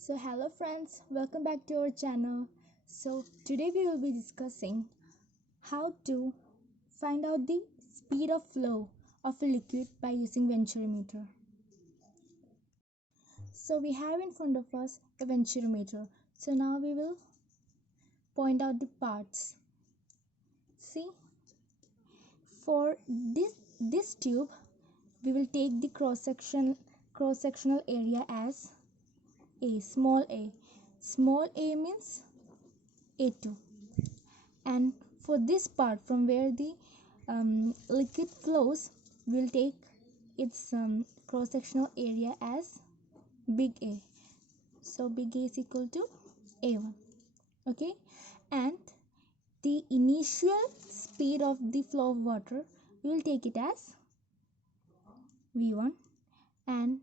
So hello friends, welcome back to our channel. So today we will be discussing how to find out the speed of flow of a liquid by using venturimeter. So we have in front of us a venturimeter. So now we will point out the parts. See, for this tube we will take the cross sectional area as a. Small a means A2, and for this part from where the liquid flows, we'll take its cross sectional area as big A. So big A is equal to A1. Okay, and the initial speed of the flow of water, we will take it as V1, and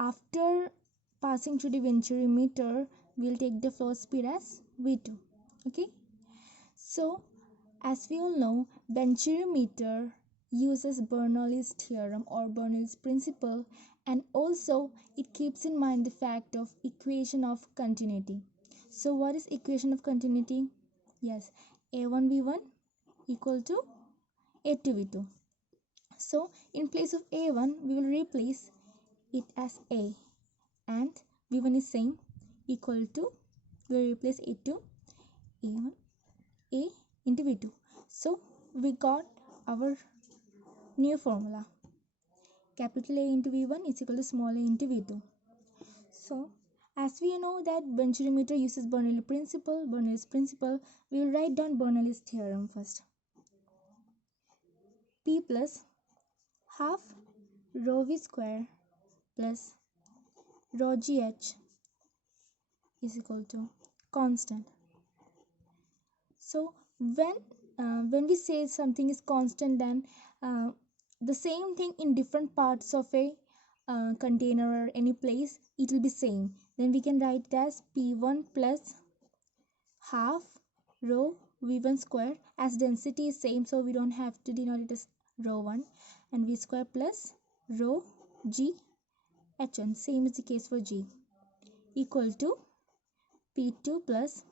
after passing through the venturimeter, we'll take the flow speed as V2. Okay, so as we all know, venturimeter uses Bernoulli's theorem or Bernoulli's principle, and also it keeps in mind the fact of equation of continuity. So what is equation of continuity? Yes, A1V1 equal to A2V2. So in place of A1, we will replace it as A, and V1 is same, equal to, we will replace A2, A1, A into V2. So we got our new formula. Capital A into V1 is equal to small a into V2. So as we know that venturimeter uses Bernoulli's principle, we will write down Bernoulli's theorem first. P plus half rho V square plus rho GH is equal to constant. So when we say something is constant, then the same thing in different parts of a container or any place, it will be same. Then we can write it as P1 plus half rho V1 square, as density is same, so we don't have to denote it as rho 1, and V square plus rho G H1, same is the case for G, equal to P2 plus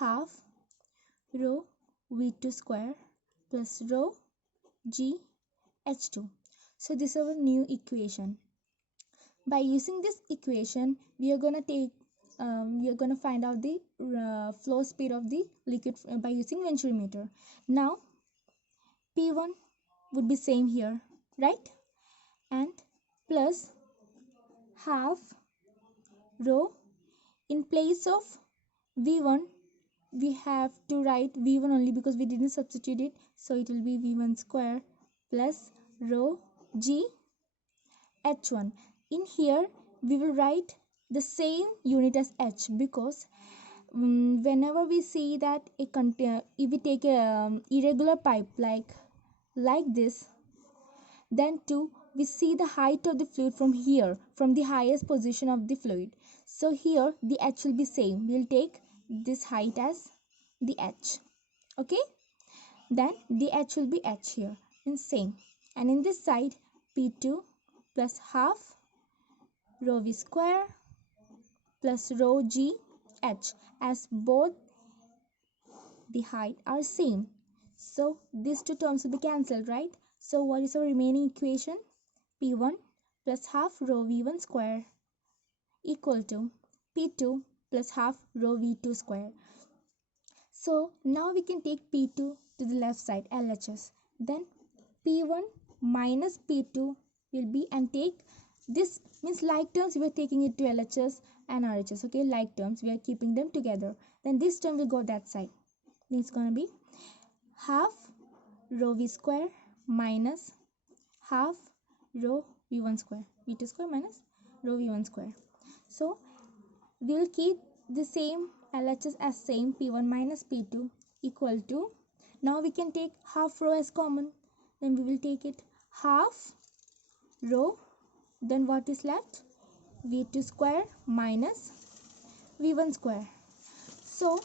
half rho V2 square plus rho G H2. So this is our new equation. By using this equation, we are gonna find out the flow speed of the liquid by using venturimeter. Now P1 would be same here, right? And plus half rho, in place of V1 we have to write V1 only because we didn't substitute it, so it will be V1 square plus rho G H1. In here we will write the same unit as H, because whenever we see that a container, if we take a irregular pipe like this, then too we see the height of the fluid from here, from the highest position of the fluid. So here the H will be same, we will take this height as the H. Okay, then the H will be H here in same, and in this side P2 plus half rho V square plus rho G H, as both the height are same, so these two terms will be cancelled, right? So what is our remaining equation? P1 plus half rho V1 square equal to P2 plus half rho V2 square. So now we can take P2 to the left side, LHS. Then P1 minus P2 will be, and take this means like terms, we are taking it to LHS and RHS. Okay, like terms, we are keeping them together. Then this term will go that side. Then it's gonna be half rho V square minus half rho V1 square, V2 square minus rho V1 square. So we will keep the same LHS as same, P1 minus P2 equal to, now we can take half rho as common, then we will take it half rho, then what is left? V2 square minus V1 square. So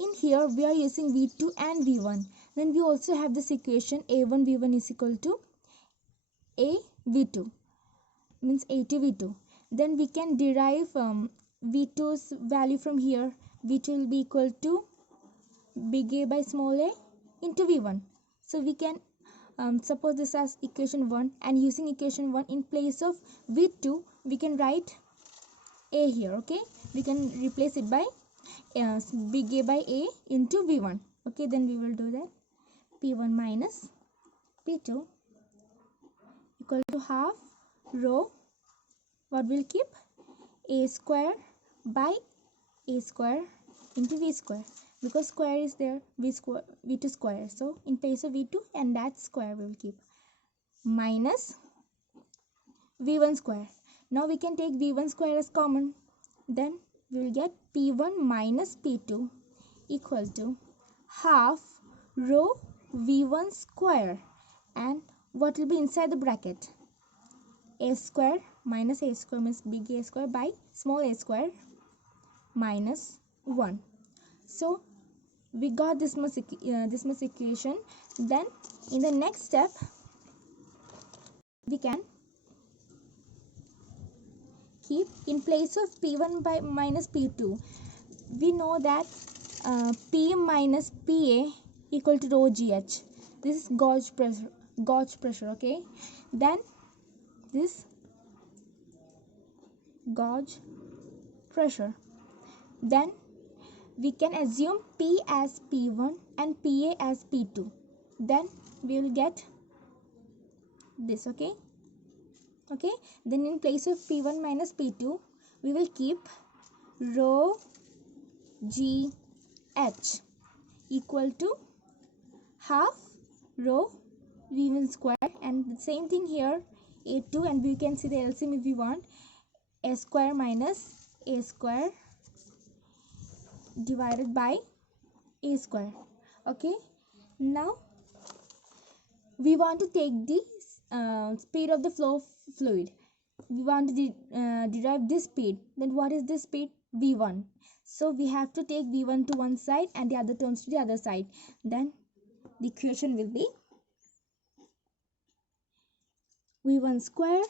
in here we are using V2 and V1. Then we also have this equation A1 V1 is equal to A V2, means A to V2. then we can derive v2's value from here. V2 will be equal to big A by small a into v1. So we can suppose this as equation 1, and using equation 1 in place of v2 we can write a here. Okay, we can replace it by big A by a into v1. Okay, then we will do that. P1 minus P2 equal to half rho, what will keep, a square by a square into v square, because square is there, v2 square, so in place of v2 and that square we will keep, minus v1 square. Now we can take v1 square as common, then we will get p1 minus p2 equal to half rho v1 square, and what will be inside the bracket, a square minus a square means big A square by small a square minus 1. So we got this much equation. Then in the next step we can keep in place of p1 by minus p2, we know that p minus pa equal to rho gh. This is gauge pressure. Okay, then this gauge pressure, then we can assume P as P1 and PA as P2, then we will get this. Okay, then in place of P1 minus P2 we will keep rho GH equal to half rho V1 square, and the same thing here, A2, and we can see the LCM if we want, a square minus a square divided by a square. Okay, now we want to take the speed of the flow of fluid. We want to derive this speed. Then what is this speed? v1. So we have to take v1 to one side and the other terms to the other side. Then the equation will be v1 square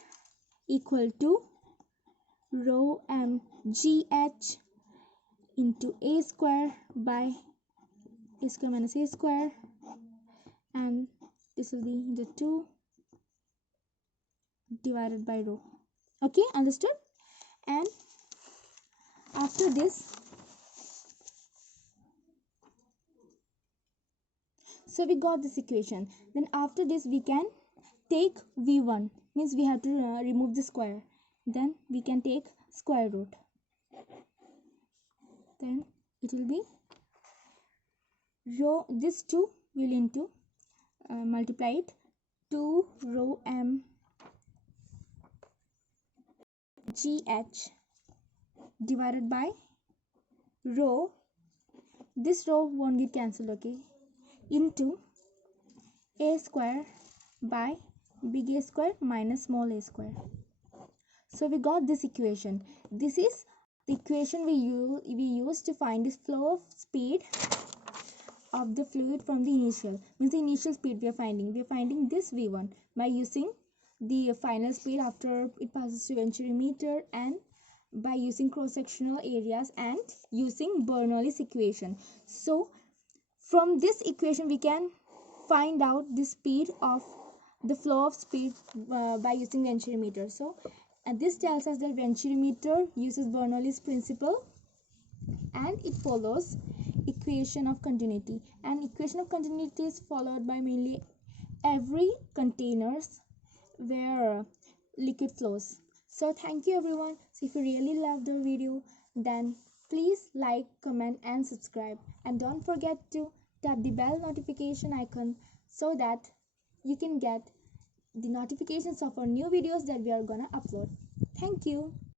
equal to rho mgh into a square by a square minus a square, and this will be the 2 divided by rho. Okay, understood? And after this, so we got this equation. Then after this we can take v1, means we have to remove the square, then we can take square root, then it will be rho, this 2 will into multiply it, 2 rho m gh divided by rho, this rho won't get cancelled. Okay, into a square by big A square minus small a square. So we got this equation. This is the equation we use to find the flow of speed of the fluid from the initial, means the initial speed we are finding this v1 by using the final speed after it passes to venturimeter, and by using cross-sectional areas and using Bernoulli's equation. So from this equation we can find out the speed of the flow of speed by using venturimeter. So this tells us that venturimeter uses Bernoulli's principle and it follows equation of continuity, and equation of continuity is followed by mainly every containers where liquid flows. So thank you everyone. So if you really love the video, then please like, comment and subscribe, and don't forget to tap the bell notification icon so that you can get the notifications of our new videos that we are gonna upload. Thank you.